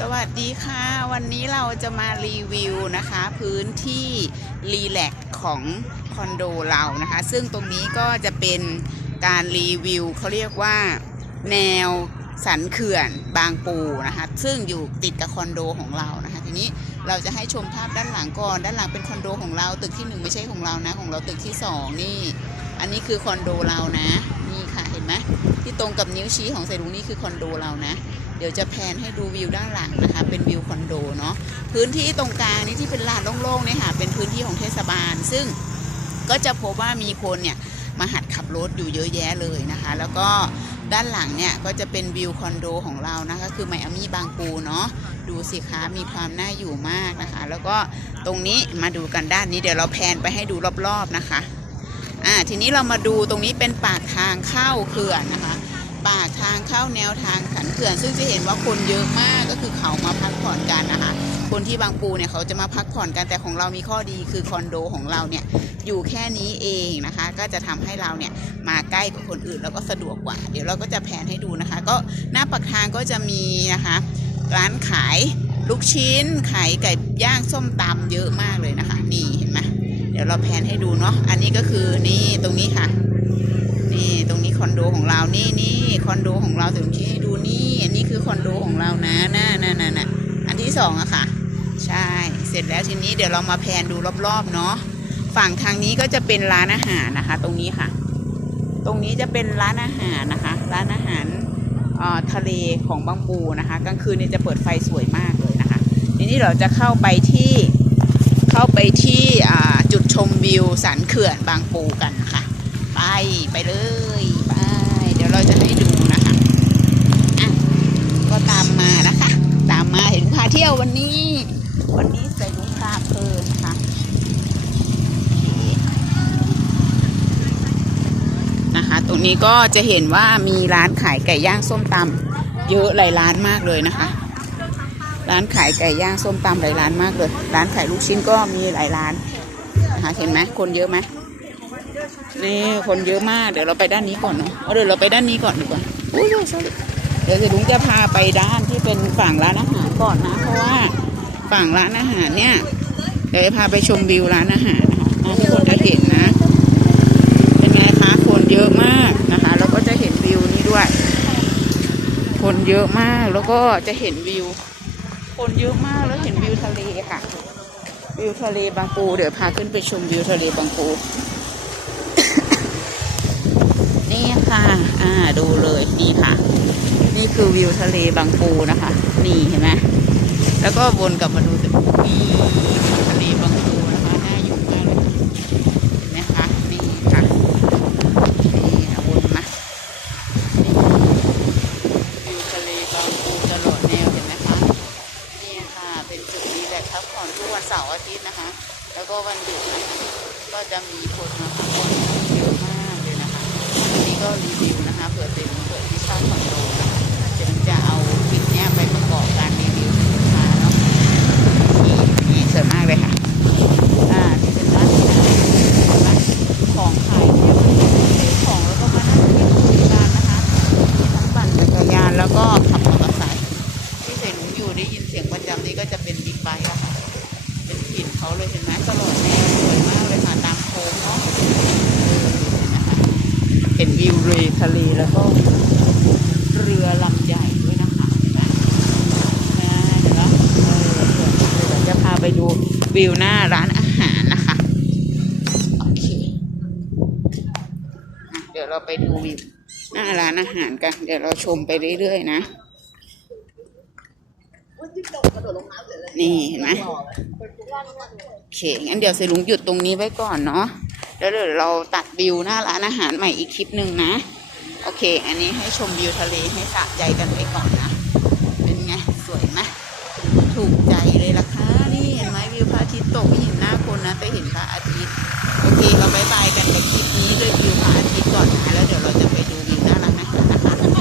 สวัสดีค่ะ วันนี้เราจะมารีวิวนะคะ พื้นที่รีแลกซ์ของคอนโดเรานะคะ ซึ่งตรงนี้ก็จะเป็นการรีวิวเขาเรียกว่าแนวสันเขื่อนบางปูนะคะ ซึ่งอยู่ติดกับคอนโดของเรานะคะ ทีนี้เราจะให้ชมภาพด้านหลังก่อน ด้านหลังเป็นคอนโดของเรา ตึกที่หนึ่งไม่ใช่ของเรานะ ของเราตึกที่สองนี่ อันนี้คือคอนโดเรานะ นี่ค่ะ เห็นไหมที่ตรงกับนิ้วชี้ของเซรุงนี่คือคอนโดเรานะ ดี๋ยวจะแพนให้ดูวิวด้านหลังนะคะ เป็นวิวคอนโดเนาะพื้นที่ตรงกลางนี่ที่เป็นลานโล่งๆเนี่ยค่ะเป็นพื้นที่ของเทศบาล ซึ่งก็จะพบว่ามีคนเนี่ยมาหัดขับรถอยู่เยอะแยะเลยนะคะ แล้วก็ด้านหลังเนี่ยก็จะเป็นวิวคอนโดของเรานะคะคือไมอามี่บางปูเนาะดูสิคะมีความน่าอยู่มากนะคะ แล้วก็ตรงนี้มาดูกันด้านนี้เดี๋ยวเราแพนไปให้ดูรอบๆนะคะอ่าทีนี้เรามาดูตรงนี้เป็นปากทางเข้าเขื่อนนะคะ ปากทางเข้าแนวทางขันเขื่อนซึ่งจะเห็นว่าคนเยอะมากก็คือเขามาพักผ่อนกันนะคะคนที่บางปูเนี่ยเขาจะมาพักผ่อนกันแต่ของเรามีข้อดีคือคอนโดของเราเนี่ยอยู่แค่นี้เองนะคะ ก็จะทำให้เราเนี่ยมาใกล้กับคนอื่นแล้วก็สะดวกกว่า เดี๋ยวเราก็จะแผนให้ดูนะคะ ก็หน้าปากทางก็จะมีนะคะร้านขายลูกชิ้นขายไก่ย่างส้มตำเยอะมากเลยนะคะ นี่เห็นไหมเดี๋ยวเราแพนให้ดูเนาะอันนี้ก็คือนี่ตรงนี้ค่ะ นี่ตรงนี้คอนโดของเรานี่นี่คอนโดของเราถึงที่ให้ดูนี่อันนี้คือคอนโดของเรานะน่าน่าน่าน่าอันที่สองอะค่ะ ใช่เสร็จแล้วทีนี้เดี๋ยวเรามาแพนดูรอบๆเนาะฝั่งทางนี้ก็จะเป็นร้านอาหารนะคะ ตรงนี้ค่ะ ตรงนี้จะเป็นร้านอาหารนะคะ ร้านอาหารออทะเลของบางปูนะคะ กลางคืนเนี่ยจะเปิดไฟสวยมากเลยนะคะ ทีนี้เราจะเข้าไปที่เข้าไปที่จุดชมวิวสันเขื่อนบางปูกัน ไปไปเลยไปเดี๋ยวเราจะให้ดูนะคะอะก็ตามมานะคะ ตามมาเห็นพาเที่ยววันนี้ วันนี้ใส่ลุงพาเพลินค่ะนะคะ ตรงนี้ก็จะเห็นว่ามีร้านขายไก่ย่างส้มตำเยอะหลายร้านมากเลยนะคะ ร้านขายไก่ย่างส้มตำหลายร้านมากเลย ร้านขายลูกชิ้นก็มีหลายร้านนะคะเห็นไหมคนเยอะไหม นี่คนเยอะมากเดี๋ยวเราไปด้านนี้ก่อนเนาะเดี๋ยวเราไปด้านนี้ก่อนดีกว่าอุ้ยเดี๋ยวจะลุงจะพาไปด้านที่เป็นฝั่งร้านอาหารก่อนนะเพราะว่าฝั่งร้านอาหารเนี่ยเดี๋ยวจะพาไปชมวิวร้านอาหารนะคะอะทุกคนจะเห็นนะเป็นไงคะคนเยอะมากนะคะ แล้วก็จะเห็นวิวนี้ด้วย คนเยอะมากแล้วก็จะเห็นวิว คนเยอะมากแล้วเห็นวิวทะเลค่ะ วิวทะเลบางปูเดี๋ยวพาขึ้นไปชมวิวทะเลบางปู นี่ค่ะ อ่า ดูเลยนี่ค่ะ นี่คือวิวทะเลบางปูนะคะ นี่เห็นไหมแล้วก็วนกลับมาดูสินี่วิวทะเลบางปูนะคะน่าอยู่มากเลยนไหมคะนี่ค่ะนี่ค่ะวนมานี่วิวทะเลบางปูตลอดแนวเห็นไหมคะนี่ค่ะ เป็นจุดนี้แหละครับผ่อนทุกวันเสาร์อาทิตย์นะคะ แล้วก็วันหยุดก็จะมีคนมาพักผ่อน เลยเห็นไหมตลอดแนวสวยมากเลยค่ะตามโค้งเนาะเห็นะคะเห็นวิวเรทะเลแล้วก็เรือลำใหญ่ด้วยนะคะเห็นไหมาเห็นแล้วเออสวยมาเดี๋ยวจะพาไปดูวิวหน้าร้านอาหารนะคะโอเคเดี๋ยวเราไปดูวิวหน้าร้านอาหารกัน เดี๋ยวเราชมไปเรื่อยๆนะ นี่เห็นไหมโอเค งั้นเดี๋ยวเซลุงหยุดตรงนี้ไว้ก่อนเนาะแล้วเดี๋ยวเราตัดวิวหน้าร้านอาหารใหม่อีกคลิปหนึ่งนะ โอเค อันนี้ให้ชมวิวทะเลให้สะใจกันไปก่อนนะ เป็นไง สวยไหมถูกใจเลยล่ะค่ะ นี่เห็นไหมวิวพระอาทิตย์ตกไม่เห็นหน้าคนนะแต่เห็นพระอาทิตย์ โอเค เราบายบายกันในคลิปนี้ด้วยว